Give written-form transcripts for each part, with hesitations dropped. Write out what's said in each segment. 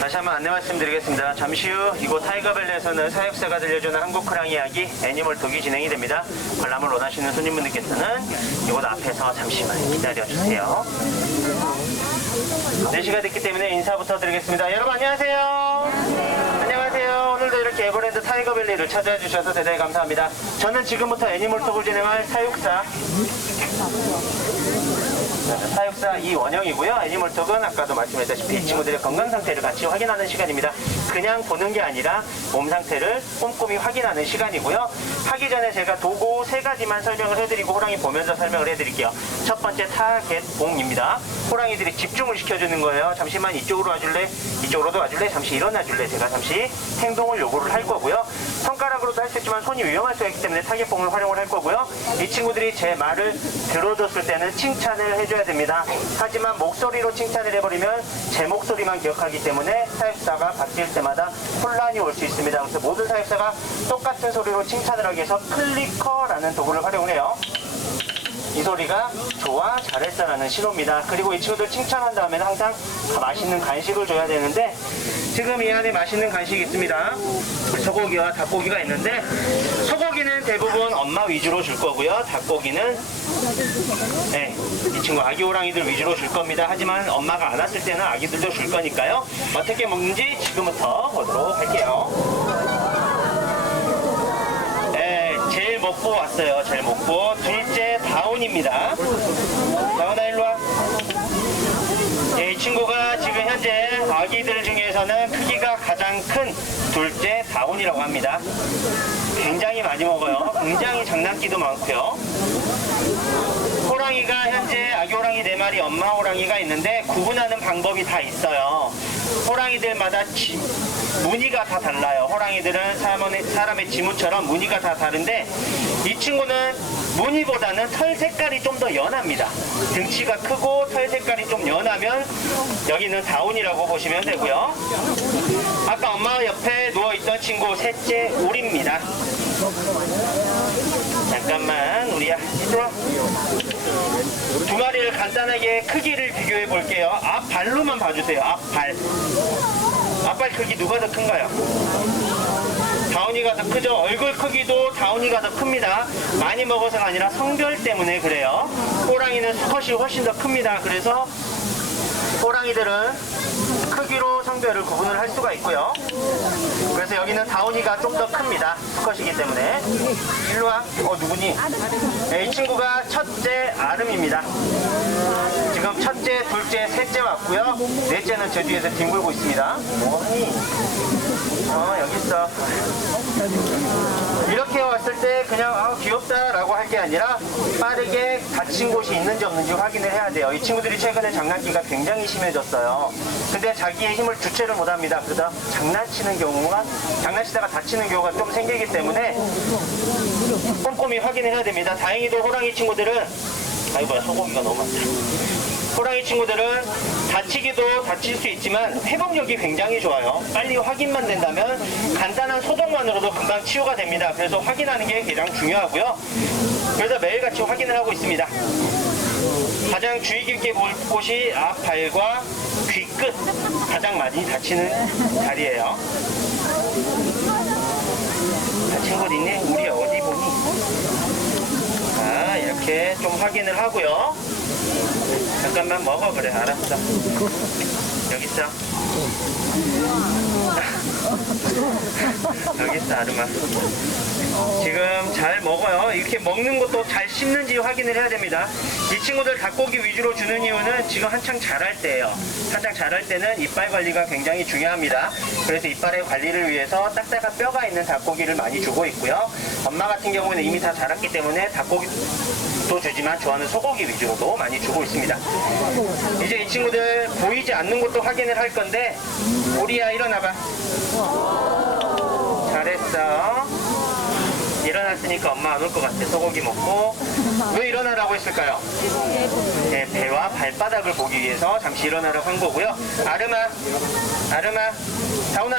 다시 한번 안내 말씀드리겠습니다. 잠시 후 이곳 타이거밸리에서는 사육사가 들려주는 한국 호랑 이야기 애니멀톡이 진행이 됩니다. 관람을 원하시는 손님분들께서는 이곳 앞에서 잠시만 기다려주세요. 4시가 됐기 때문에 인사부터 드리겠습니다. 여러분 안녕하세요. 안녕하세요. 오늘도 이렇게 에버랜드 타이거밸리를 찾아와 주셔서 대단히 감사합니다. 저는 지금부터 애니멀톡을 진행할 사육사 이원영이고요. 애니멀톡은 아까도 말씀했다시피 이 친구들의 건강 상태를 같이 확인하는 시간입니다. 그냥 보는 게 아니라 몸 상태를 꼼꼼히 확인하는 시간이고요. 하기 전에 제가 도구 3가지만 설명을 해드리고 호랑이 보면서 설명을 해드릴게요. 첫 번째 타겟봉입니다. 호랑이들이 집중을 시켜주는 거예요. 잠시만 이쪽으로 와줄래? 이쪽으로도 와줄래? 잠시 일어나줄래? 제가 잠시 행동을 요구를 할 거고요. 손가락으로도 할 수 있지만 손이 위험할 수가 있기 때문에 타겟봉을 활용을 할 거고요. 이 친구들이 제 말을 들어줬을 때는 칭찬을 해줘야 됩니다. 하지만 목소리로 칭찬을 해버리면 제 목소리만 기억하기 때문에 사육사가 바뀔 때마다 혼란이 올 수 있습니다. 그래서 모든 사육사가 똑같은 소리로 칭찬을 하기 위해서 클리커라는 도구를 활용을 해요. 이 소리가 좋아, 잘했어 라는 신호입니다. 그리고 이 친구들 칭찬한 다음에는 항상 맛있는 간식을 줘야 되는데 지금 이 안에 맛있는 간식이 있습니다. 소고기와 닭고기가 있는데 소고기는 대부분 엄마 위주로 줄 거고요. 닭고기는 이 친구 아기 호랑이들 위주로 줄 겁니다. 하지만 엄마가 안 왔을 때는 아기들도 줄 거니까요. 어떻게 먹는지 지금부터 보도록 할게요. 제일 먹고 왔어요. 제일 먹고 둘째 다운입니다. 다운아 일로와. 이 친구가 지금 현재 아기들 중에서는 크기가 가장 큰 둘째 다운이라고 합니다. 굉장히 많이 먹어요. 굉장히 장난기도 많고요. 호랑이가 현재 아기 호랑이 4마리, 엄마 호랑이가 있는데 구분하는 방법이 다 있어요. 호랑이들마다 무늬가 다 달라요. 호랑이들은 사람의 지문처럼 무늬가 다 다른데 이 친구는 무늬보다는 털 색깔이 좀 더 연합니다. 등치가 크고 털 색깔이 좀 연하면 여기는 다운이라고 보시면 되고요. 아까 엄마 옆에 누워있던 친구 셋째 우리입니다. 잠깐만 우리야 이리와. 2마리를 간단하게 크기를 비교해 볼게요. 앞발로만 봐주세요. 앞발. 앞발 크기 누가 더 큰가요? 다운이가 더 크죠? 얼굴 크기도 다운이가 더 큽니다. 많이 먹어서가 아니라 성별 때문에 그래요. 호랑이는 수컷이 훨씬 더 큽니다. 그래서 호랑이들은 크기로 성별을 구분을 할 수가 있고요. 그래서 여기는 다운이가 좀 더 큽니다. 수컷이기 때문에. 일로와. 누구니? 이 친구가 첫째 아름입니다. 지금 첫째, 둘째, 셋째 왔고요. 넷째는 제 뒤에서 뒹굴고 있습니다. 뭐니? 여기 있어. 이렇게 왔을 때 그냥 귀엽다 라고 할 게 아니라 빠르게 다친 곳이 있는지 없는지 확인을 해야 돼요. 이 친구들이 최근에 장난기가 굉장히 심해졌어요. 근데 자기의 힘을 주체를 못합니다. 그러다 장난치다가 다치는 경우가 좀 생기기 때문에 꼼꼼히 확인을 해야 됩니다. 다행히도 호랑이 친구들은 아이고야 소고기가 너무 많다. 호랑이 친구들은 다칠 수 있지만 회복력이 굉장히 좋아요. 빨리 확인만 된다면 간단한 소독만으로도 금방 치유가 됩니다. 그래서 확인하는 게 가장 중요하고요. 그래서 매일같이 확인을 하고 있습니다. 가장 주의 깊게 볼 곳이 앞발과 귀끝 가장 많이 다치는 자리예요. 다친 곳 있니? 우리 어디 보니? 이렇게 좀 확인을 하고요. 잠깐만 먹어. 그래 알았어. 여기 있어. 여기 있어 아름아. 지금 잘 먹어요. 이렇게 먹는 것도 잘 씹는지 확인을 해야 됩니다. 이 친구들 닭고기 위주로 주는 이유는 지금 한창 자랄 때예요. 한창 자랄 때는 이빨 관리가 굉장히 중요합니다. 그래서 이빨의 관리를 위해서 딱딱한 뼈가 있는 닭고기를 많이 주고 있고요. 엄마 같은 경우는 이미 다 자랐기 때문에 닭고기도 주지만 좋아하는 소고기 위주로도 많이 주고 있습니다. 이제 이 친구들 보이지 않는 것도 확인을 할 건데 우리야 일어나봐. 잘했어. 일어났으니까 엄마 안 올 것 같아. 소고기 먹고. 왜 일어나라고 했을까요? 배와 발바닥을 보기 위해서 잠시 일어나라고 한 거고요. 아름아 다운아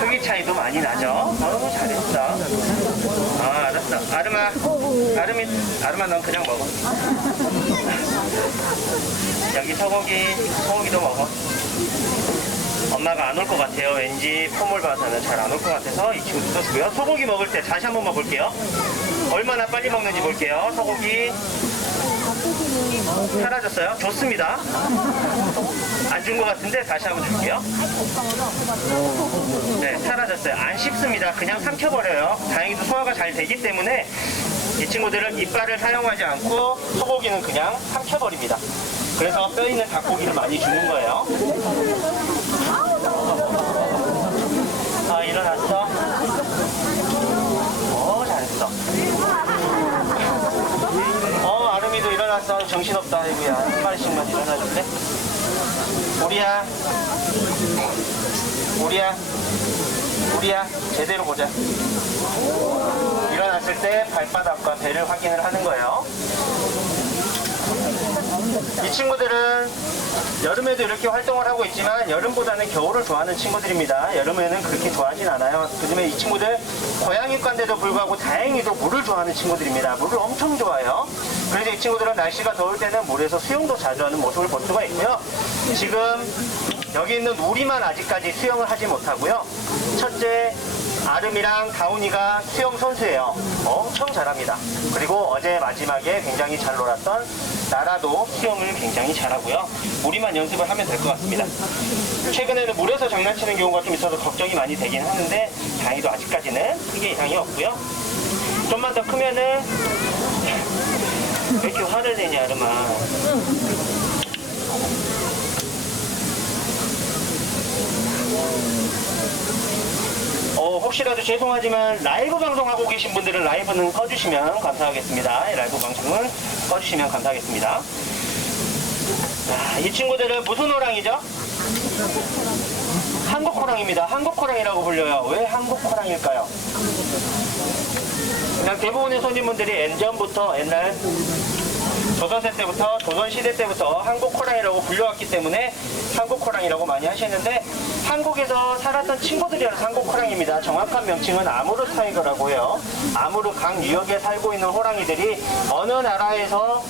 크기 차이도 많이 나죠? 잘했어. 알았어. 아름아 넌 그냥 먹어. 여기 소고기도 먹어. 엄마가 안 올 것 같아요. 왠지 폼을 봐서는 잘 안 올 것 같아서 이 친구도 주고요. 소고기 먹을 때 다시 한번 먹을게요. 얼마나 빨리 먹는지 볼게요. 소고기 사라졌어요? 좋습니다. 안 준 것 같은데 다시 한번 줄게요. 네, 사라졌어요. 안 씹습니다. 그냥 삼켜버려요. 다행히도 소화가 잘 되기 때문에 이 친구들은 이빨을 사용하지 않고 소고기는 그냥 삼켜버립니다. 그래서 뼈 있는 닭고기를 많이 주는 거예요. 아, 일어났어. 잘했어. 아름이도 일어났어. 정신없다. 아이고야. 한 마리씩만 일어나줄래? 우리야. 제대로 보자. 일어났을 때 발바닥과 배를 확인을 하는 거예요. 이 친구들은 여름에도 이렇게 활동을 하고 있지만 여름보다는 겨울을 좋아하는 친구들입니다. 여름에는 그렇게 좋아하진 않아요. 그중에 이 친구들 고양이과인데도 불구하고 다행히도 물을 좋아하는 친구들입니다. 물을 엄청 좋아해요. 그래서 이 친구들은 날씨가 더울 때는 물에서 수영도 자주 하는 모습을 볼 수가 있고요. 지금 여기 있는 우리만 아직까지 수영을 하지 못하고요. 첫째 아름이랑 다운이가 수영 선수예요. 엄청 잘합니다. 그리고 어제 마지막에 굉장히 잘 놀았던 나라도 수영을 굉장히 잘하고요. 우리만 연습을 하면 될 것 같습니다. 최근에는 물에서 장난치는 경우가 좀 있어서 걱정이 많이 되긴 하는데 다행히도 아직까지는 크게 이상이 없고요. 좀만 더 크면은 왜 이렇게 화를 내냐 아름아. 혹시라도 죄송하지만 라이브 방송하고 계신 분들은 라이브는 꺼주시면 감사하겠습니다. 라이브 방송은 꺼주시면 감사하겠습니다. 자, 이 친구들은 무슨 호랑이죠? 한국호랑입니다. 한국호랑이라고 불려요. 왜 한국호랑일까요? 그냥 대부분의 손님분들이 예전부터 옛날 조선시대 때부터 한국호랑이라고 불려왔기 때문에 한국호랑이라고 많이 하시는데 한국에서 살았던 친구들이라서 한국호랑이입니다. 정확한 명칭은 아무르 타이거라고 해요. 아무르 강 유역에 살고 있는 호랑이들이 어느 나라에서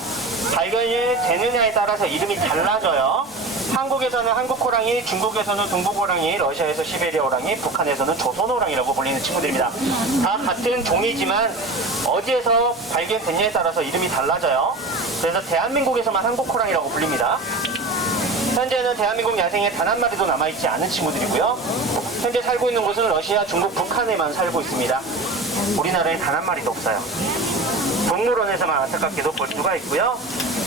발견이 되느냐에 따라서 이름이 달라져요. 한국에서는 한국호랑이, 중국에서는 동북호랑이, 러시아에서 시베리아 호랑이, 북한에서는 조선호랑이라고 불리는 친구들입니다. 다 같은 종이지만 어디에서 발견됐냐에 따라서 이름이 달라져요. 그래서 대한민국에서만 한국호랑이라고 불립니다. 현재는 대한민국 야생에 단 한 마리도 남아있지 않은 친구들이고요. 현재 살고 있는 곳은 러시아, 중국, 북한에만 살고 있습니다. 우리나라에 단 한 마리도 없어요. 동물원에서만 안타깝게도 볼 수가 있고요.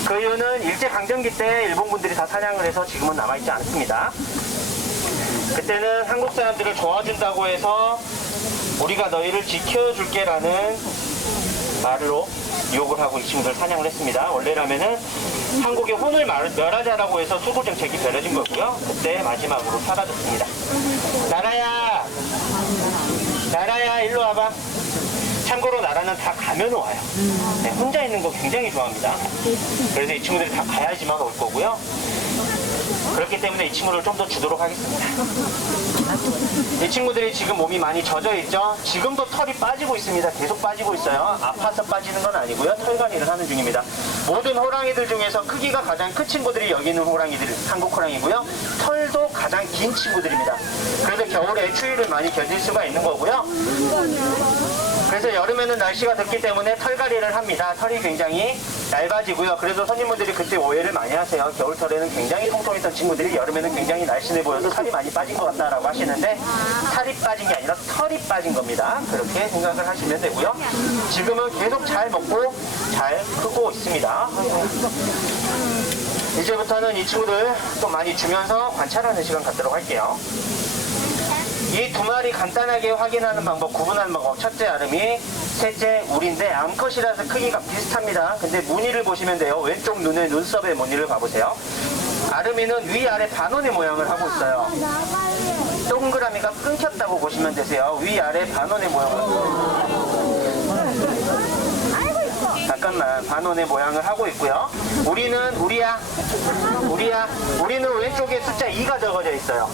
그 이유는 일제강점기 때 일본군들이 다 사냥을 해서 지금은 남아있지 않습니다. 그때는 한국 사람들을 도와준다고 해서 우리가 너희를 지켜줄게 라는 말로 유혹을 하고 이 친구들 사냥을 했습니다. 원래라면은 한국의 혼을 멸하자라고 해서 수도 정책이 벌어진 거고요. 그때 마지막으로 사라졌습니다. 나라야 일로 와봐. 참고로 나라는 다 가면 와요. 네, 혼자 있는 거 굉장히 좋아합니다. 그래서 이 친구들이 다 가야지만 올 거고요. 그렇기 때문에 이 친구를 좀 더 주도록 하겠습니다. 이 친구들이 지금 몸이 많이 젖어 있죠. 지금도 털이 빠지고 있습니다. 계속 빠지고 있어요. 아파서 빠지는 건 아니고요. 털관리를 하는 중입니다. 모든 호랑이들 중에서 크기가 가장 큰 친구들이 여기 있는 호랑이들, 한국 호랑이고요. 털도 가장 긴 친구들입니다. 그래서 겨울에 추위를 많이 견딜 수가 있는 거고요. 그래서 여름에는 날씨가 덥기 때문에 털갈이를 합니다. 털이 굉장히 얇아지고요. 그래서 손님분들이 그때 오해를 많이 하세요. 겨울철에는 굉장히 통통했던 친구들이 여름에는 굉장히 날씬해 보여서 살이 많이 빠진 것 같다라고 하시는데 살이 빠진 게 아니라 털이 빠진 겁니다. 그렇게 생각을 하시면 되고요. 지금은 계속 잘 먹고 잘 크고 있습니다. 이제부터는 이 친구들 좀 많이 주면서 관찰하는 시간 갖도록 할게요. 이 두 마리 간단하게 확인하는 방법, 구분하는 방법. 첫째 아름이, 셋째 우리인데 암컷이라서 크기가 비슷합니다. 근데 무늬를 보시면 돼요. 왼쪽 눈의 눈썹의 무늬를 봐보세요. 아름이는 위아래 반원의 모양을 하고 있어요. 동그라미가 끊겼다고 보시면 되세요. 위아래 반원의 모양을. 잠깐만. 반원의 모양을 하고 있고요. 우리는 왼쪽에 숫자 2가 적어져 있어요.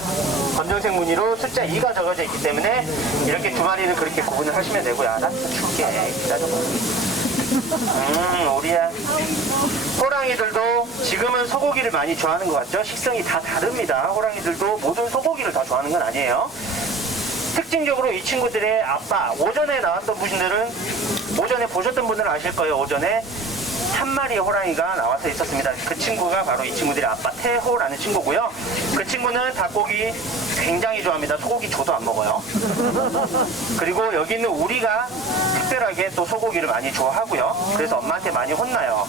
검정색 무늬로 숫자 2가 적어져 있기 때문에 이렇게 두 마리는 그렇게 구분을 하시면 되고요. 알았어, 줄게. 기다려봐. 우리야. 호랑이들도 지금은 소고기를 많이 좋아하는 것 같죠? 식성이 다 다릅니다. 호랑이들도 모든 소고기를 다 좋아하는 건 아니에요. 특징적으로 이 친구들의 아빠, 오전에 나왔던 분들은, 오전에 보셨던 분들은 아실 거예요. 오전에 한 마리의 호랑이가 나와서 있었습니다. 그 친구가 바로 이 친구들의 아빠 태호라는 친구고요. 그 친구는 닭고기 굉장히 좋아합니다. 소고기 저도 안 먹어요. 그리고 여기 있는 우리가 특별하게 또 소고기를 많이 좋아하고요. 그래서 엄마한테 많이 혼나요.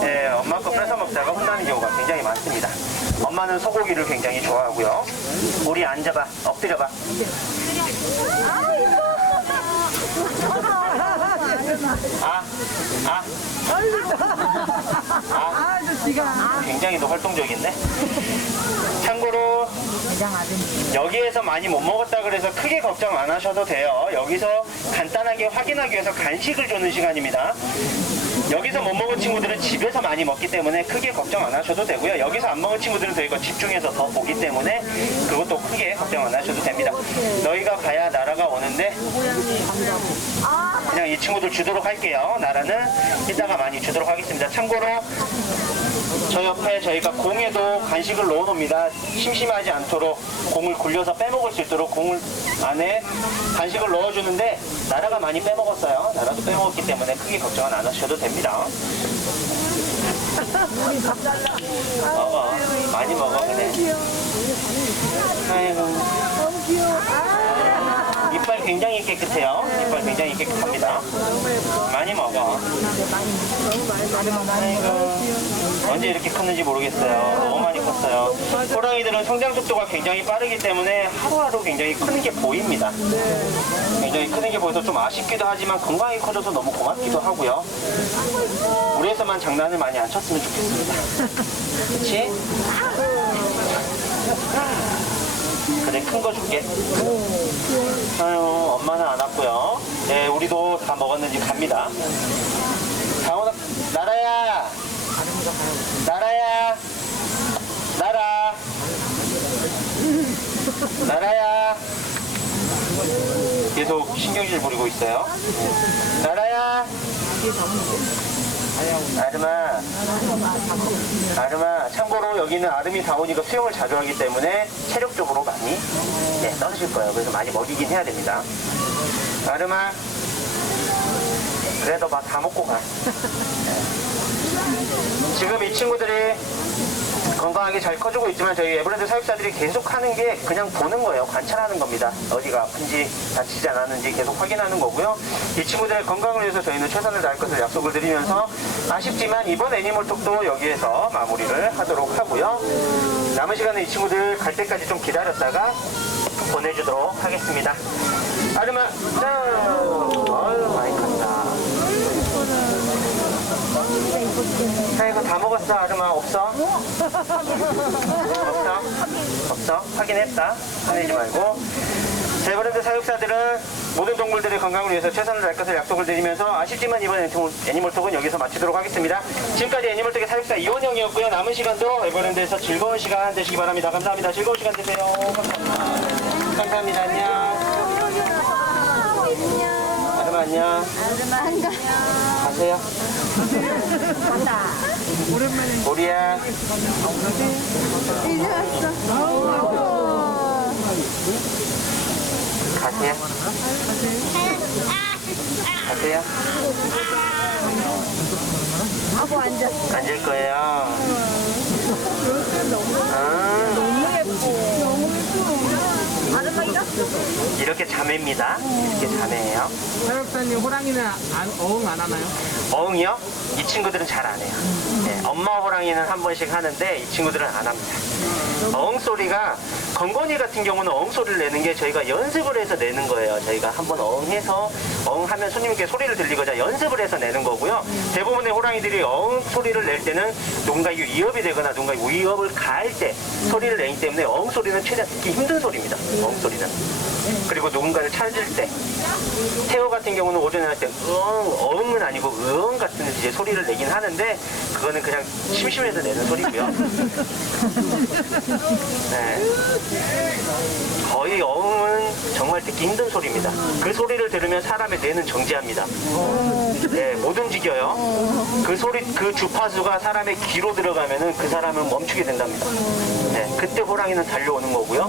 네, 엄마 거 뺏어 먹다가 혼나는 경우가 굉장히 많습니다. 엄마는 소고기를 굉장히 좋아하고요. 우리 앉아봐, 엎드려봐. 굉장히 또 활동적인데. 참고로 여기에서 많이 못 먹었다 그래서 크게 걱정 안 하셔도 돼요. 여기서 간단하게 확인하기 위해서 간식을 주는 시간입니다. 여기서 못 먹은 친구들은 집에서 많이 먹기 때문에 크게 걱정 안 하셔도 되고요. 여기서 안 먹은 친구들은 저희가 집중해서 더 보기 때문에 그것도 크게 걱정 안 하셔도 됩니다. 너희가 가야 나라가 오는데 그냥 이 친구들 주도록 할게요. 나라는 이따가 많이 주도록 하겠습니다. 참고로 저 옆에 저희가 공에도 간식을 넣어 놓습니다. 심심하지 않도록 공을 굴려서 빼먹을 수 있도록 공을 안에 간식을 넣어주는데 나라가 많이 빼먹었어요. 나라도 빼먹었기 때문에 크게 걱정은 안 하셔도 됩니다. 먹어. 많이 먹어. 그래. 아이고. 이빨 굉장히 깨끗해요. 이빨 굉장히 깨끗합니다. 많이 먹어. 아이고. 언제 이렇게 컸는지 모르겠어요. 너무 많이 컸어요. 호랑이들은 성장 속도가 굉장히 빠르기 때문에 하루하루 굉장히 크는 게 보입니다. 굉장히 크는 게 보여서 좀 아쉽기도 하지만 건강히 커져서 너무 고맙기도 하고요. 우리에서만 장난을 많이 안 쳤으면 좋겠습니다. 그치? 그래, 큰 거 줄게. 아유, 엄마는 안 왔고요. 네, 우리도 다 먹었는지 갑니다. 강호나, 나라야! 나라야! 나라! 나라야! 계속 신경질 부리고 있어요. 나라야! 아름아, 참고로 여기는 아름이 다온이가 수영을 자주 하기 때문에 체력적으로 많이 떨어질 거예요. 그래서 많이 먹이긴 해야 됩니다. 아름아, 그래도 막 다 먹고 가. 지금 이 친구들이 건강하게 잘 커지고 있지만 저희 에버랜드 사육사들이 계속 하는 게 그냥 보는 거예요. 관찰하는 겁니다. 어디가 아픈지 다치지 않았는지 계속 확인하는 거고요. 이 친구들의 건강을 위해서 저희는 최선을 다할 것을 약속을 드리면서 아쉽지만 이번 애니멀톡도 여기에서 마무리를 하도록 하고요. 남은 시간에 이 친구들 갈 때까지 좀 기다렸다가 보내주도록 하겠습니다. 아름아, 아유, 많이 컸다. 아이고, 다 먹었어. 아름아, 없어? 없어? 확인했다. 화내지 말고. 에버랜드 사육사들은 모든 동물들의 건강을 위해서 최선을 다할 것을 약속을 드리면서 아쉽지만 이번 애니멀톡은 여기서 마치도록 하겠습니다. 지금까지 애니멀톡의 사육사 이원영이었고요. 남은 시간도 에버랜드에서 즐거운 시간 되시기 바랍니다. 감사합니다. 즐거운 시간 되세요. 감사합니다. 안녕. 아름아, 안녕. 가세요. 간다. 오랜만에. 우리야. 이제 왔어. 가세요. 가세요. 하고 앉아. 앉을 거예요. 너무 예뻐. 너무 예뻐. 아름아 이렇게. 이렇게 자매입니다. 이렇게 자매예요. 사육사님 호랑이는 어흥 안 하나요? 어흥이요? 이 친구들은 잘 안 해요. 네, 엄마 호랑이는 한 번씩 하는데 이 친구들은 안 합니다. 어흥 소리가 건건이 같은 경우는 어흥 소리를 내는 게 저희가 연습을 해서 내는 거예요. 저희가 한번 어흥해서 어흥하면 손님께 소리를 들리고자 연습을 해서 내는 거고요. 대부분의 호랑이들이 어흥 소리를 낼 때는 누군가에게 위협이 되거나 누군가에 위협을 가할 때 소리를 내기 때문에 어흥 소리는 최대한 듣기 힘든 소리입니다. 어흥 소리는. 그리고 누군가를 찾을 때 태호 같은 경우는 오전에 할 때 어흥은 아니고 으응 같은 같은 이제 소리를 내긴 하는데 그거는 그냥 심심해서 내는 소리고요. 네. 거의 어흥은 정말 듣기 힘든 소리입니다. 그 소리를 들으면 사람의 뇌는 정지합니다. 네, 못 움직여요. 그 소리, 그 주파수가 사람의 귀로 들어가면은 그 사람은 멈추게 된답니다. 네, 그때 호랑이는 달려오는 거고요.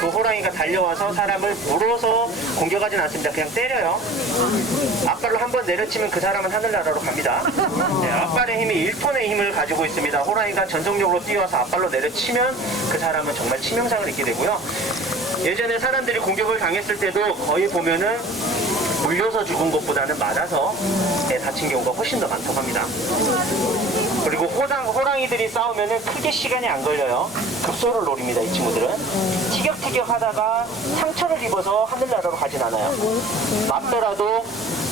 그 호랑이가 달려와서 사람을 물어서 공격하진 않습니다. 그냥 때려요. 앞발로 한번 내려치면 그 사람은 하늘나라로 갑니다. 네, 앞발의 힘이 1톤의 힘을 가지고 있습니다. 호랑이가 전속력으로 뛰어와서 앞발로 내려치면 그 사람은 정말 치명상을 입게 되고요. 예전에 사람들이 공격을 당했을 때도 거의 보면은 물려서 죽은 것보다는 맞아서 다친 경우가 훨씬 더 많다고 합니다. 그리고 호랑이들이 싸우면은 크게 시간이 안 걸려요. 급소를 노립니다, 이 친구들은. 티격태격 하다가 상처를 입어서 하늘나라로 가진 않아요. 맞더라도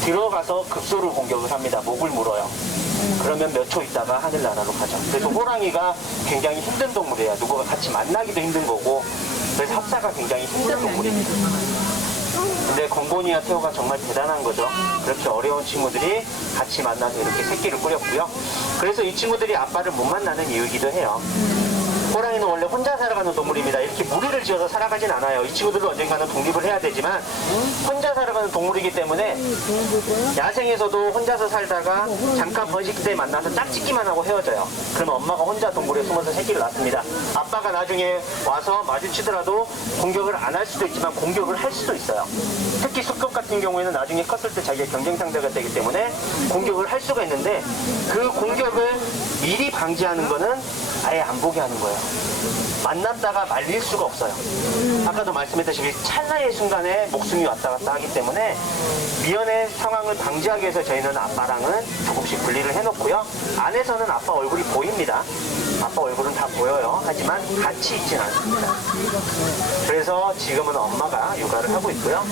들어가서 급소를 공격을 합니다. 목을 물어요. 그러면 몇 초 있다가 하늘나라로 가죠. 그래서 호랑이가 굉장히 힘든 동물이에요. 누구가 같이 만나기도 힘든 거고, 그래서 합사가 굉장히 힘든 동물입니다. 근데 건곤이와 태호가 정말 대단한 거죠. 그렇게 어려운 친구들이 같이 만나서 이렇게 새끼를 꾸렸고요. 그래서 이 친구들이 아빠를 못 만나는 이유이기도 해요. 호랑이는 원래 혼자 살아가는 동물입니다. 이렇게 무리를 지어서 살아가진 않아요. 이 친구들도 언젠가는 독립을 해야 되지만 혼자 살아가는 동물이기 때문에 야생에서도 혼자서 살다가 잠깐 번식 때 만나서 짝짓기만 하고 헤어져요. 그러면 엄마가 혼자 동굴에 숨어서 새끼를 낳습니다. 아빠가 나중에 와서 마주치더라도 공격을 안 할 수도 있지만 공격을 할 수도 있어요. 특히 수컷 같은 경우에는 나중에 컸을 때 자기가 경쟁 상대가 되기 때문에 공격을 할 수가 있는데 그 공격을 미리 방지하는 거는 아예 안 보게 하는 거예요. 만났다가 말릴 수가 없어요. 아까도 말씀했다시피 찰나의 순간에 목숨이 왔다 갔다 하기 때문에 미연의 상황을 방지하기 위해서 저희는 아빠랑은 조금씩 분리를 해놓고요. 안에서는 아빠 얼굴이 보입니다. 아빠 얼굴은 다 보여요. 하지만 같이 있진 않습니다. 그래서 지금은 엄마가 육아를 하고 있고요.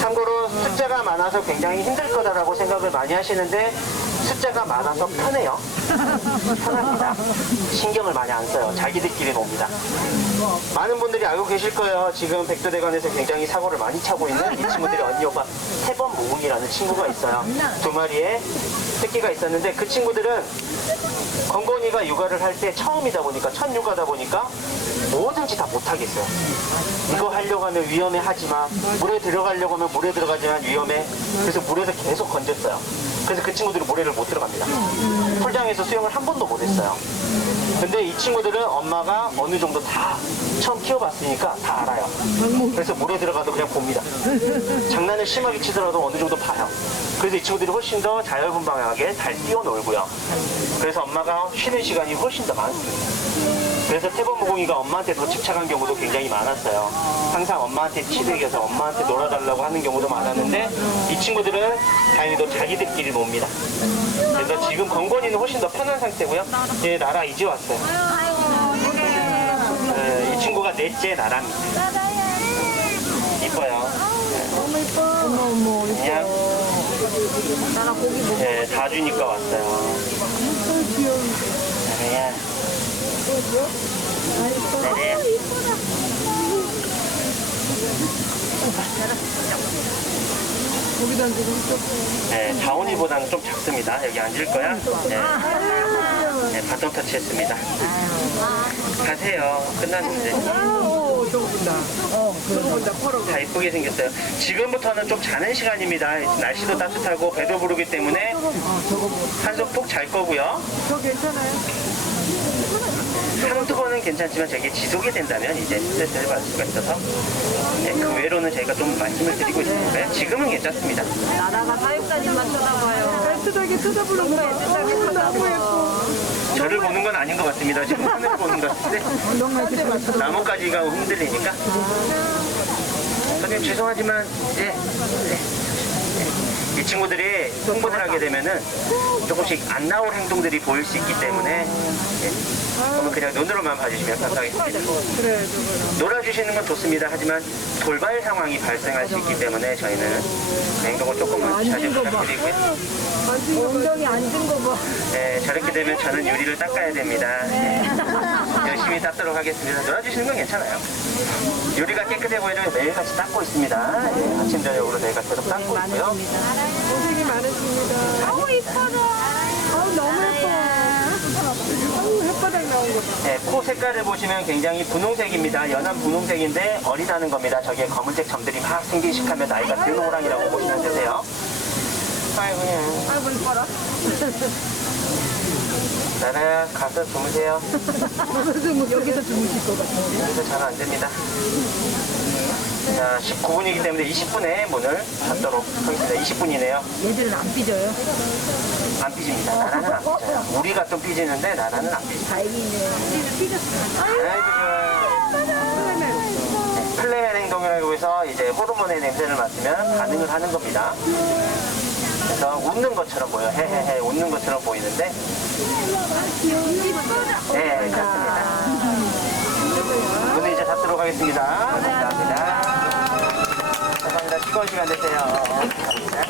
참고로 숫자가 많아서 굉장히 힘들 거다라고 생각을 많이 하시는데 숫자가 많아서 편해요. 편합니다. 신경을 많이 안 써요. 자기들끼리 놉니다. 많은 분들이 알고 계실 거예요. 지금 백두대간에서 굉장히 사고를 많이 차고 있는 이 친구들의 언니 오빠 태범 모공이라는 친구가 있어요. 2마리의 새끼가 있었는데 그 친구들은 건곤이가 육아를 할 때 처음이다 보니까 첫 육아다 보니까 뭐든지 다 못하겠어요. 이거 하려고 하면 위험해 하지마. 물에 들어가려고 하면 물에 들어가지만 위험해. 그래서 물에서 계속 건졌어요. 그래서 그 친구들은 모래를 못 들어갑니다. 풀장에서 수영을 한 번도 못 했어요. 근데 이 친구들은 엄마가 어느 정도 다 처음 키워봤으니까 다 알아요. 그래서 물에 들어가도 그냥 봅니다. 장난을 심하게 치더라도 어느 정도 봐요. 그래서 이 친구들이 훨씬 더 자유분방하게 잘 뛰어놀고요. 그래서 엄마가 쉬는 시간이 훨씬 더 많습니다. 그래서 태범무공이가 엄마한테 더 집착한 경우도 굉장히 많았어요. 항상 엄마한테 치대겨서 엄마한테 놀아달라고 하는 경우도 많았는데 이 친구들은 다행히도 자기들끼리 놉니다. 그래서 지금 건곤이는 훨씬 더 편한 상태고요. 얘 나라 이제 왔어요. 네, 이 친구가 넷째 나라입니다. 이뻐요. 너무 이뻐. 어머, 그냥 나라 고기 먹어. 네, 다 주니까 왔어요. 나라야. 나라야. 네, 다운이보다는 좀 작습니다. 여기 앉을 거야? 네. 네, 바톤 터치했습니다. 가세요. 끝났는데. 다 이쁘게 생겼어요. 지금부터는 좀 자는 시간입니다. 날씨도 따뜻하고 배도 부르기 때문에 한숨 푹 잘 거고요. 저 괜찮아요? 한두 번은 괜찮지만 저게 지속이 된다면 이제 스트레스를 받을 수가 있어서 네, 그 외로는 저희가 좀 말씀을 드리고 있으니까요. 지금은 괜찮습니다. 나라가 사육사님만 쳐다봐요. 애틋하게 쳐다보는 거야. 애틋하게 쳐다봐요. 저를 보는 건 아닌 것 같습니다. 지금 하늘을 보는 것 같은데 나뭇가지가 흔들리니까 선생님 죄송하지만 이 친구들이 흥분을 하게 되면은 조금씩 안 나올 행동들이 보일 수 있기 때문에 그러면 그냥 눈으로만 봐주시면 감사하겠습니다. 놀아주시는 건 좋습니다. 하지만 돌발 상황이 발생할 수 있기 때문에 저희는 행동을 조금은 자제 부탁드리고요. 엉덩이 앉은 거 봐. 네, 저렇게 되면 저는 유리를 닦아야 됩니다. 네. 열심히 닦도록 하겠습니다. 놀아주시는 건 괜찮아요. 유리가 깨끗해 보이면 매일같이 닦고 있습니다. 네, 아침 저녁으로 매일같이 계속 닦고 있고요. 고생이 많으십니다. 너무 이뻐라. 네, 코 색깔을 보시면 굉장히 분홍색입니다. 연한 분홍색인데 어리다는 겁니다. 저기에 검은색 점들이 막 생기식하면 나이가 든 호랑이라고 보시면 되세요. 아이고, 그냥. 아이고 이뻐라. 나라야, 가서 주무세요. 여기서 주무실 것 같은데. 여기서 자면 안 됩니다. 자, 19분이기 때문에 20분에 문을 닫도록 하겠습니다. 20분이네요. 얘들은 안 삐져요. 안 삐집니다. 나라는 안 삐져요. 우리가 좀 삐지는데 나라는 안 삐져요. 다행이네. 삐졌어. 아이고, 좋아요. 플레멘 행동이라고 해서 이제 호르몬의 냄새를 맡으면 반응을 하는 겁니다. 그래서 웃는 것처럼 보여요. 헤헤헤 웃는 것처럼 보이는데 네, 그렇습니다. 오늘 이제 닫도록 하겠습니다. 감사합니다. 감사합니다. 즐거운 시간 되세요. 감사합니다.